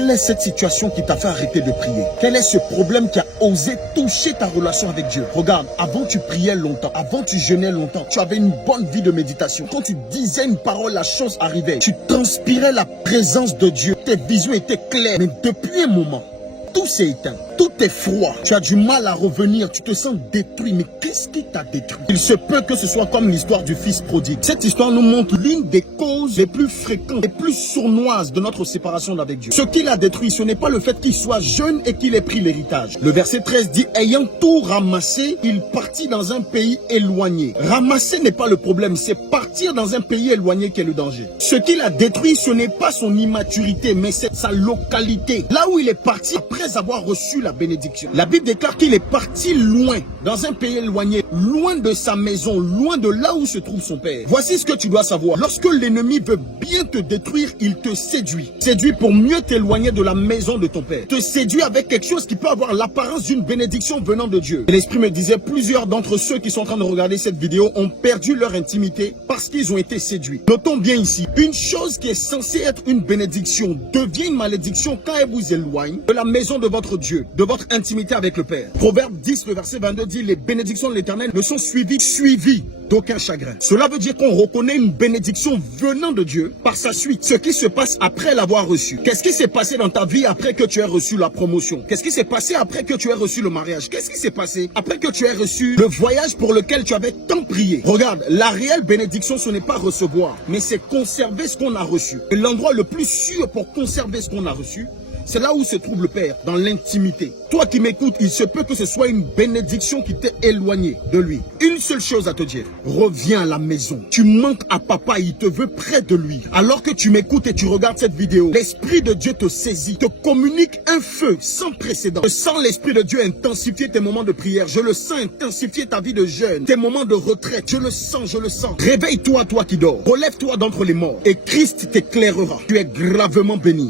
Quelle est cette situation qui t'a fait arrêter de prier? Quel est ce problème qui a osé toucher ta relation avec Dieu? Regarde, avant tu priais longtemps, avant tu jeûnais longtemps, tu avais une bonne vie de méditation. Quand tu disais une parole, la chose arrivait. Tu transpirais la présence de Dieu. Tes visions étaient claires. Mais depuis un moment, tout s'est éteint. Tout est froid. Tu as du mal à revenir. Tu te sens détruit. Mais qu'est-ce qui t'a détruit? Il se peut que ce soit comme l'histoire du fils prodigue. Cette histoire nous montre l'une des causes les plus fréquentes, les plus sournoises de notre séparation d'avec Dieu. Ce qui l'a détruit, ce n'est pas le fait qu'il soit jeune et qu'il ait pris l'héritage. Le verset 13 dit, ayant tout ramassé, il partit dans un pays éloigné. Ramasser n'est pas le problème, c'est partir dans un pays éloigné qui est le danger. Ce qui l'a détruit, ce n'est pas son immaturité, mais c'est sa localité. Là où il est parti après avoir reçu la bénédiction. La Bible déclare qu'il est parti loin, dans un pays éloigné, loin de sa maison, loin de là où se trouve son père. Voici ce que tu dois savoir. Lorsque l'ennemi veut bien te détruire, il te séduit. Séduit pour mieux t'éloigner de la maison de ton père. Te séduit avec quelque chose qui peut avoir l'apparence d'une bénédiction venant de Dieu. Et l'Esprit me disait, plusieurs d'entre ceux qui sont en train de regarder cette vidéo ont perdu leur intimité parce qu'ils ont été séduits. Notons bien ici, une chose qui est censée être une bénédiction devient une malédiction quand elle vous éloigne de la maison de votre Dieu, de votre intimité avec le Père. Proverbe 10, le verset 22 dit, les bénédictions de l'Éternel ne sont suivies d'aucun chagrin. Cela veut dire qu'on reconnaît une bénédiction venant de Dieu par sa suite. Ce qui se passe après l'avoir reçu. Qu'est-ce qui s'est passé dans ta vie après que tu aies reçu la promotion? Qu'est-ce qui s'est passé après que tu aies reçu le mariage? Qu'est-ce qui s'est passé après que tu aies reçu le voyage pour lequel tu avais tant prié? Regarde, la réelle bénédiction, ce n'est pas recevoir, mais c'est conserver ce qu'on a reçu. Et l'endroit le plus sûr pour conserver ce qu'on a reçu, c'est là où se trouve le Père, dans l'intimité. Toi qui m'écoutes, il se peut que ce soit une bénédiction qui t'ait éloigné de lui. Une seule chose à te dire, reviens à la maison. Tu manques à papa, il te veut près de lui. Alors que tu m'écoutes et tu regardes cette vidéo, l'Esprit de Dieu te saisit, te communique un feu sans précédent. Je sens l'Esprit de Dieu intensifier tes moments de prière. Je le sens intensifier ta vie de jeûne, tes moments de retraite. Je le sens, je le sens. Réveille-toi, toi qui dors. Relève-toi d'entre les morts et Christ t'éclairera. Tu es gravement béni.